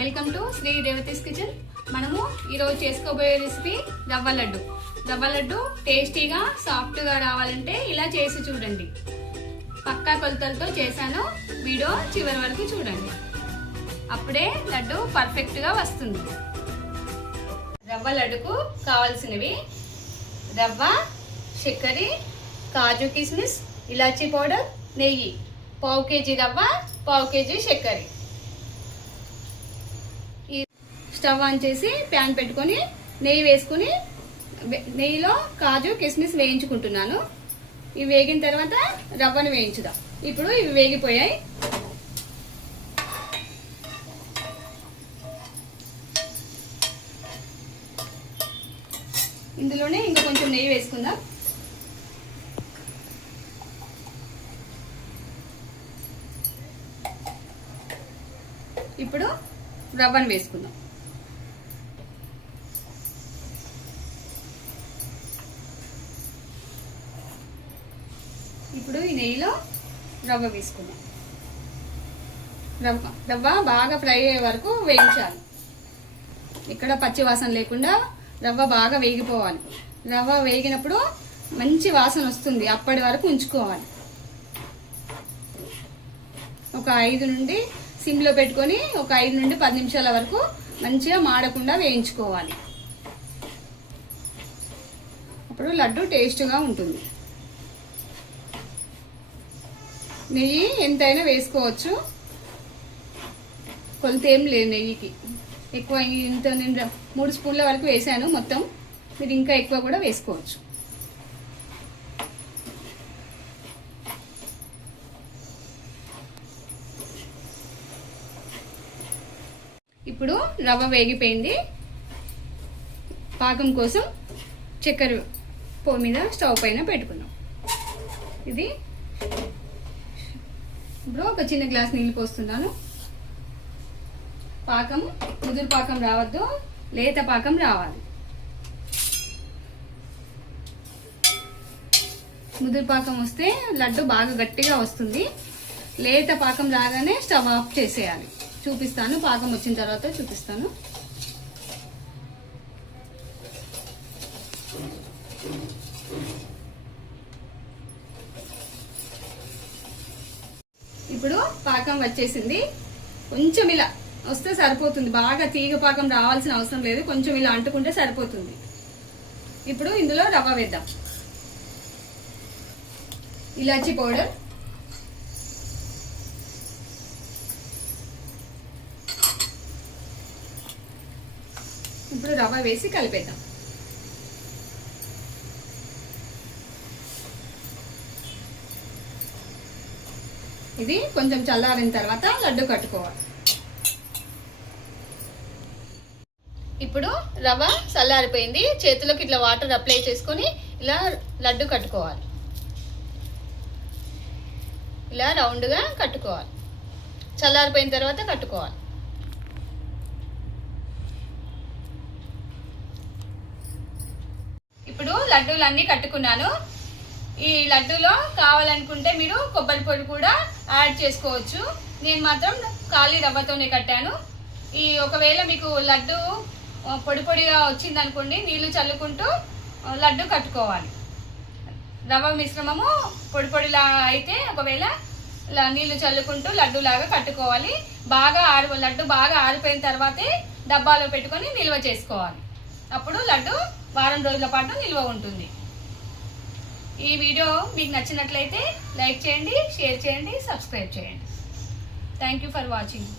Welcome to Sri Revathi's kitchen. మనము ఈరోజు చేసుకోబోయే రెసిపీ రవ్వ లడ్డు. రవ్వ లడ్డు టేస్టీగా సాఫ్ట్గా రావాలంటే ఇలా చేసి చూడండి. పక్కా కొలతలతో చేశాను, వీడియో చివరి వరకు చూడండి. అప్పుడే లడ్డు పర్ఫెక్ట్గా వస్తుంది. రవ్వ లడ్డుకు కావాల్సినవి రవ్వ, చక్కెర, కాజు కిస్మిస్, ఇలాచీ పౌడర్, నెయ్యి. పావు కేజీ రవ్వ, పావు కేజీ చక్కెర. ఈ స్టవ్ ఆన్ చేసి ప్యాన్ పెట్టుకొని నెయ్యి వేసుకుని నెయ్యిలో కాజు కిస్మిస్ వేయించుకుంటున్నాను. ఇవి వేగిన తర్వాత రవ్వను వేయించుదాం. ఇప్పుడు ఇవి వేగిపోయాయి. ఇందులోనే ఇంకా కొంచెం నెయ్యి వేసుకుందాం. ఇప్పుడు రవ్వను వేసుకుందాం. ఇప్పుడు ఈ నెయ్యిలో రవ్వ వేసుకుందాం. రవ్వ బాగా ఫ్రై అయ్యే వరకు వేయించాలి. ఇక్కడ పచ్చి వాసన లేకుండా రవ్వ బాగా వేగిపోవాలి. రవ్వ వేగినప్పుడు మంచి వాసన వస్తుంది, అప్పటి వరకు ఉంచుకోవాలి. ఒక 5 నుండి సిమ్లో పెట్టుకొని ఒక 5 నుండి 10 నిమిషాల వరకు మంచిగా మాడకుండా వేయించుకోవాలి. అప్పుడు లడ్డు టేస్ట్గా ఉంటుంది. నెయ్యి ఎంతైనా వేసుకోవచ్చు, కొలత ఏం లేదు నెయ్యికి. ఎక్కువ ఇంత నేను 3 స్పూన్ల వరకు వేసాను మొత్తం. మీరు ఇంకా ఎక్కువ కూడా వేసుకోవచ్చు. ఇప్పుడు రవ్వ వేగిపోయింది. పాకం కోసం చక్కెర పొయ్యి మీద స్టవ్ పైన పెట్టుకున్నాం. ఇది ఇప్పుడు ఒక చిన్న గ్లాస్ నీళ్ళు పోస్తున్నాను. పాకం ముదురు పాకం రావద్దు, లేత పాకం రావాలి. ముదురు పాకం వస్తే లడ్డు బాగా గట్టిగా వస్తుంది. లేత పాకం రాగానే స్టవ్ ఆఫ్ చేసేయాలి. చూపిస్తాను, పాకం వచ్చిన తర్వాత చూపిస్తాను. ఇప్పుడు పాకం వచ్చేసింది. కొంచెం ఇలా వస్తే సరిపోతుంది, బాగా తీగ పాకం రావాల్సిన అవసరం లేదు. కొంచెం ఇలా అంటుకుంటే సరిపోతుంది. ఇప్పుడు ఇందులో రవ్వ వేద్దాం. ఇలాచీ పౌడర్, ఇప్పుడు రవ్వ వేసి కలిపేద్దాం. ఇది కొంచెం చల్లారిన తర్వాత లడ్డు కట్టుకోవాలి. ఇప్పుడు రవ్వ చల్లారిపోయింది. చేతులకు ఇట్లా వాటర్ అప్లై చేసుకొని ఇలా లడ్డు కట్టుకోవాలి. ఇలా రౌండ్గా కట్టుకోవాలి. చల్లారిపోయిన తర్వాత కట్టుకోవాలి. ఇప్పుడు లడ్డూలు అన్నీ కట్టుకున్నాను. ఈ లడ్డూలో కావాలనుకుంటే మీరు కొబ్బరి పొడి కూడా యాడ్ చేసుకోవచ్చు. నేను మాత్రం ఖాళీ రవ్వతోనే కట్టాను. ఒకవేళ మీకు లడ్డు పొడి పొడిగా వచ్చిందనుకోండి, నీళ్లు చల్లుకుంటూ లడ్డు కట్టుకోవాలి. రవ్వ మిశ్రమము పొడి పొడిలా అయితే ఒకవేళ నీళ్లు చల్లుకుంటూ లడ్డూలాగా కట్టుకోవాలి. లడ్డు బాగా ఆరిపోయిన తర్వాతే డబ్బాలో పెట్టుకొని నిల్వ చేసుకోవాలి. అప్పుడు లడ్డు వారం రోజుల పాటు నిల్వ ఉంటుంది. ఈ వీడియో మీకు నచ్చినట్లయితే లైక్ చేయండి, షేర్ చేయండి, సబ్స్క్రైబ్ చేయండి. Thank you for watching.